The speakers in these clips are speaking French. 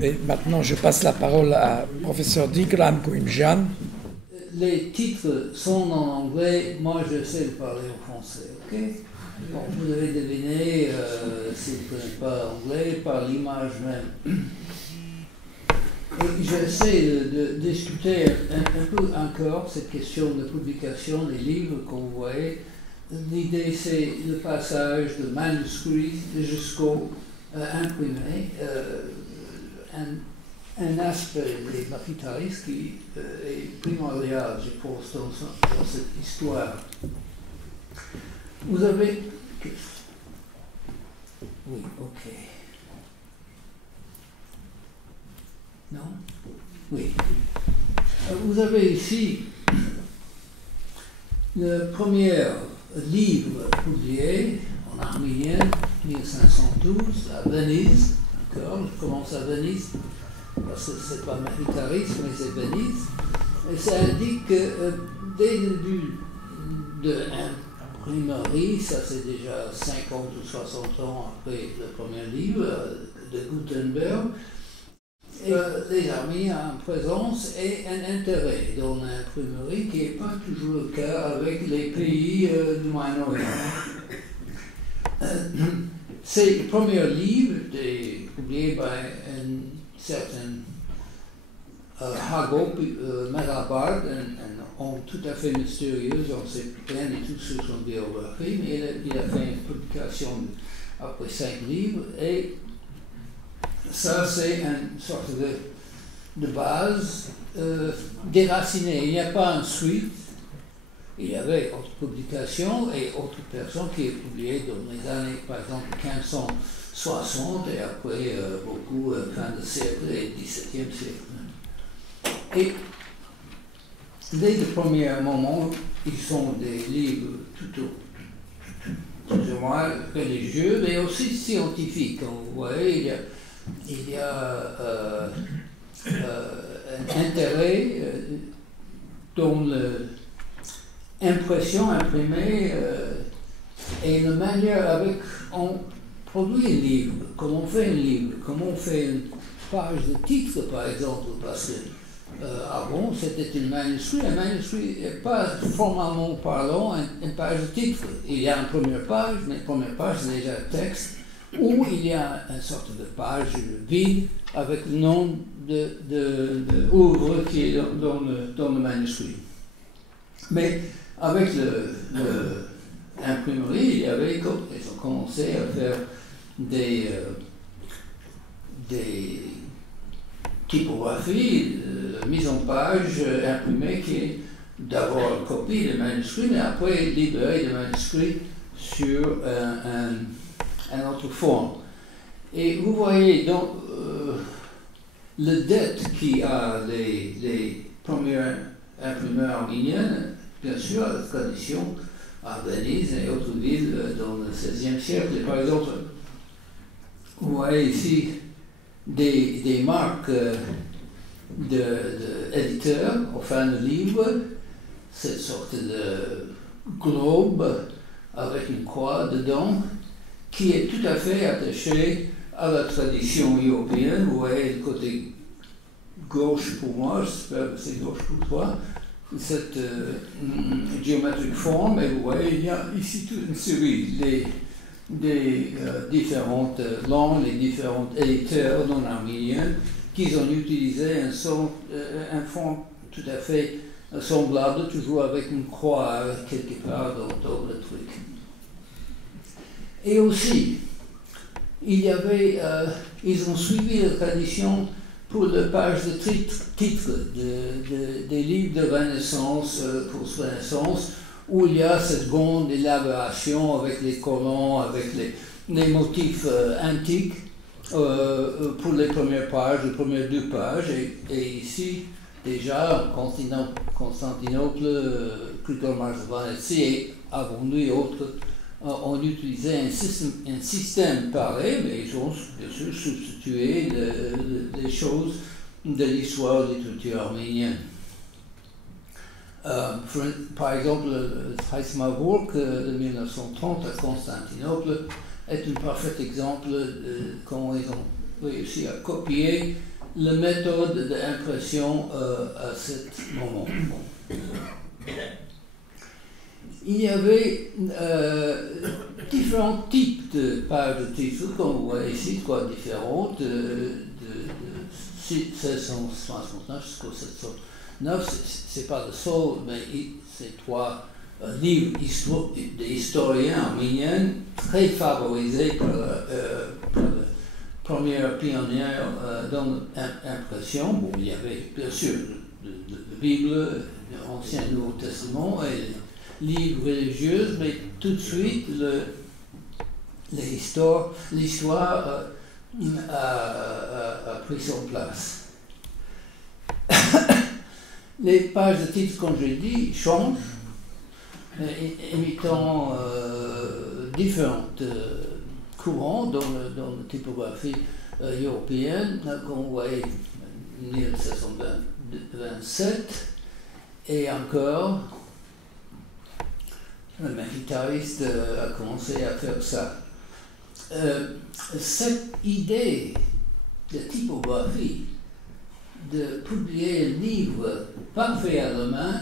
Et maintenant, je passe la parole à professeur Dikran Kouimjian. Les titres sont en anglais, moi je sais parler en français, ok? Bon, vous avez deviné, si vous ne connaissez pas anglais, par l'image même. Et j'essaie de discuter un peu encore cette question de publication des livres qu'on voyait. L'idée, c'est le passage de manuscrit jusqu'au imprimé. Un aspect des capitalistes qui est primordial, je pense, dans cette histoire. Vous avez... Oui, ok. Non? Oui. Vous avez ici le premier livre publié en arménien, 1512, à Venise. D'accord, je commence à Venise, parce que ce n'est pas Méritariste, mais c'est Venise. Et ça indique que dès le début de l'imprimerie, ça c'est déjà 50 ou 60 ans après le premier livre de Gutenberg, et les Arméniens en présence et un intérêt dans l'imprimerie qui n'est pas toujours le cas avec les pays du Moyen-Orient. C'est le premier livre publié par un certain Hagop Merabard, un homme tout à fait mystérieux, on ne sait rien du tout sur son biographie, mais il a fait une publication après 5 livres, et ça c'est une sorte de base déracinée. Il n'y a pas une suite. Il y avait autres publications et autres personnes qui ont publié dans les années, par exemple, 1560 et après beaucoup fin du siècle et XVIIe siècle. Et dès le premier moment, ils sont des livres tout plus ou moins religieux, mais aussi scientifiques. Vous voyez, il y a un intérêt dans l'impression imprimée et la manière avec on produit un livre, comment on fait un livre, comment on fait une page de titre par exemple, parce que avant c'était un manuscrit n'est pas formellement parlant une page de titre. Il y a une première page, mais la première page c'est déjà un texte, où il y a une sorte de page vide avec le nom de l'œuvre qui est dans le manuscrit. Mais avec l'imprimerie, ils ont commencé à faire des typographies, mise en page imprimée qui est d'abord copie du manuscrit, mais après libérer le manuscrit sur une autre forme. Et vous voyez donc le dette qui a les premiers imprimeurs arméniens, bien sûr, la tradition à Venise et autres villes dans le XVIe siècle. Et par exemple, vous voyez ici des marques d'éditeurs au fin du livre, cette sorte de globe avec une croix dedans, qui est tout à fait attaché à la tradition européenne. Vous voyez le côté gauche pour moi, j'espère que c'est gauche pour toi, cette géométrique forme, et vous voyez, il y a ici toute une série des différentes langues, les différents éditeurs non arméniens, qui ont utilisé un forme tout à fait semblable, toujours avec une croix quelque part dans le truc. Et aussi, ils ont suivi la tradition pour la page de titre des livres de Renaissance, post-Renaissance, où il y a cette grande élaboration avec les colons, avec les motifs antiques pour les premières pages, les premières 2 pages. Et ici, déjà, Constantinople, Grigor Marzavanetsi et avant lui autres, ont utilisé un système pareil, mais ils ont bien sûr substitué des choses de l'histoire de la littérature arménienne. Par exemple, le Traismaburg de 1930 à Constantinople est un parfait exemple de comment ils ont réussi à copier la méthode d'impression à ce moment. Bon. Il y avait différents types de pages de titres, comme vous voyez ici, quoi, différentes, de 1669 jusqu'au 709. C'est pas le seul, mais c'est trois livres d'historiens arméniens très favorisés par la première pionnière dans l'impression. Bon, il y avait bien sûr la Bible, l'Ancien et Nouveau Testament et les livres religieux, mais tout de suite l'histoire a pris son place. Les pages de titres, comme je dis, changent, imitant différents courants dans la typographie européenne, comme vous voyez, 1727, et encore, le guitariste a commencé à faire ça. Cette idée de typographie, de publier un livre parfait à la main,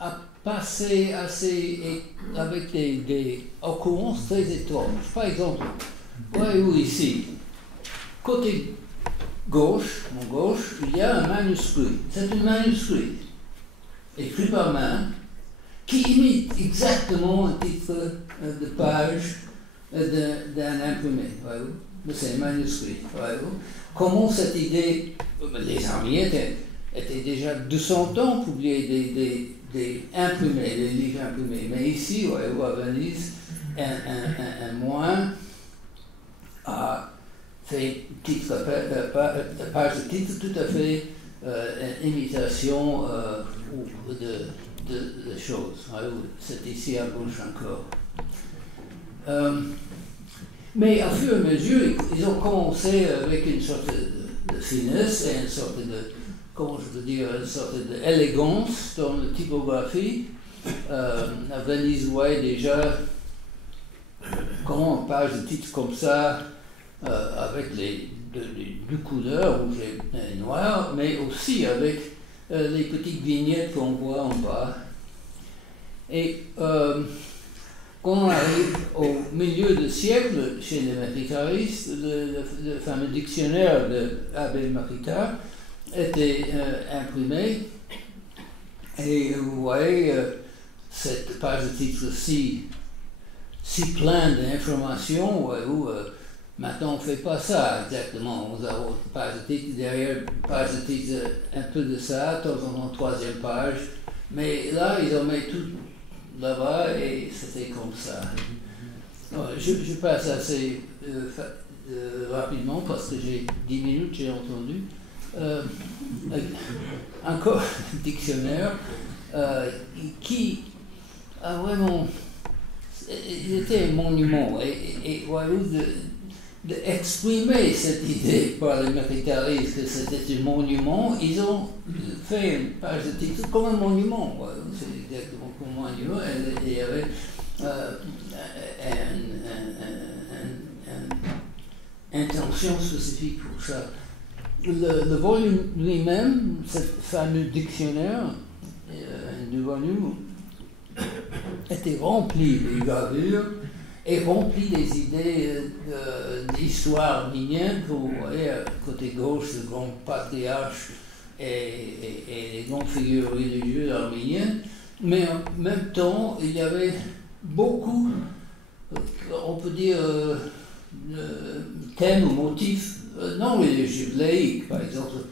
a passé avec des occurrences très étranges. Par exemple, voyez-vous ici, côté gauche, mon gauche, il y a un manuscrit. C'est un manuscrit écrit par main qui imite exactement un titre de page d'un imprimé. Voyez-vous, c'est un manuscrit. Voyez-vous. Comment cette idée, les Arméniens étaient déjà 200 ans publiés des imprimés, des livres imprimés. Mais ici, voyez-vous, à Venise, un moine a fait page de titre tout à fait une imitation de choses. C'est ici à gauche encore. Mais à fur et à mesure, ils ont commencé avec une sorte de finesse et une sorte de, comment je peux dire, une sorte d'élégance dans la typographie. À Venise, vous voyez déjà comment une page de titre comme ça, avec deux couleurs, rouge et noir, mais aussi avec les petites vignettes qu'on voit en bas. Et quand on arrive au milieu du siècle, chez les maquetaristes, le fameux dictionnaire de Abel Makita était imprimé, et vous voyez cette page de titre si pleine d'informations, où maintenant on ne fait pas ça exactement. On a une page de titre derrière, une page de titre un peu de ça, de temps en temps troisième page, mais là ils ont mis tout là-bas et c'était comme ça. Je passe assez rapidement parce que j'ai 10 minutes, j'ai entendu. Encore un dictionnaire qui a vraiment... Il était un monument et voyez-vous, d'exprimer cette idée par les maquetaristes que c'était un monument, ils ont fait une page de titre comme un monument. C'est exactement comme un monument. Et il y avait une intention spécifique pour ça. Le volume lui-même, ce fameux dictionnaire, du volume, était rempli de gravures et rempli des idées d'histoire arménienne. Vous voyez à côté gauche le grand patriarche et les grandes figures religieuses arméniennes, mais en même temps il y avait beaucoup, on peut dire, thèmes ou motifs non religieux, laïques. Par exemple,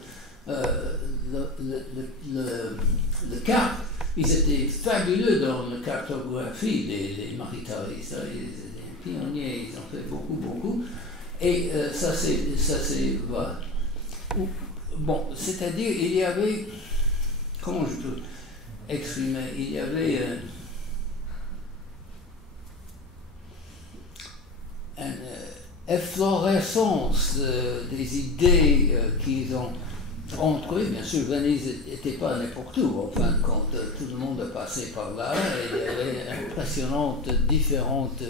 le carte. Ils étaient fabuleux dans la cartographie des maquetaristes. Ils étaient des pionniers, ils ont fait beaucoup. Et ça c'est voilà. Bon, c'est-à-dire, il y avait, comment je peux exprimer, il y avait une efflorescence des idées qu'ils ont entre eux, bien sûr, Venise n'était pas n'importe où, en fin de compte, tout le monde a passé par là, et il y avait impressionnantes, différentes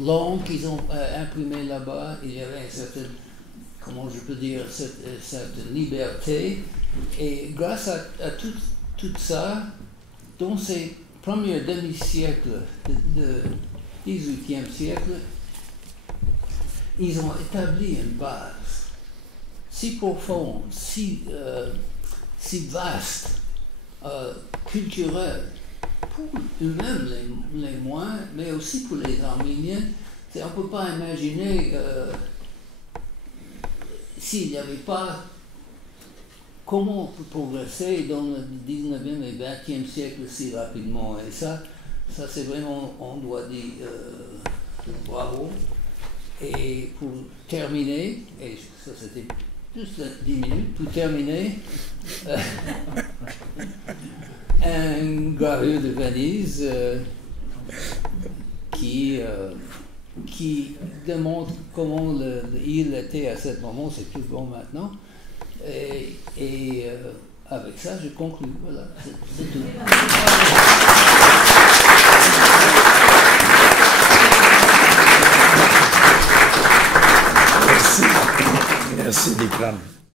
langues qu'ils ont imprimées là-bas, il y avait une certaine, comment je peux dire, cette liberté, et grâce à tout ça, dans ces premiers demi-siècles du XVIIIe siècle, ils ont établi une base si profonde, si vaste, culturelle, pour eux-mêmes les moins, mais aussi pour les Arméniens. On ne peut pas imaginer s'il n'y avait pas comment on peut progresser dans le 19e et 20e siècle si rapidement. Et ça c'est vraiment, on doit dire bravo. Et pour terminer, et ça c'était juste 10 minutes, pour terminer, un gravure de Venise qui démontre comment l'île était à ce moment, c'est plus grand maintenant. Et avec ça, je conclue. Voilà, c'est tout. Merci Dikran.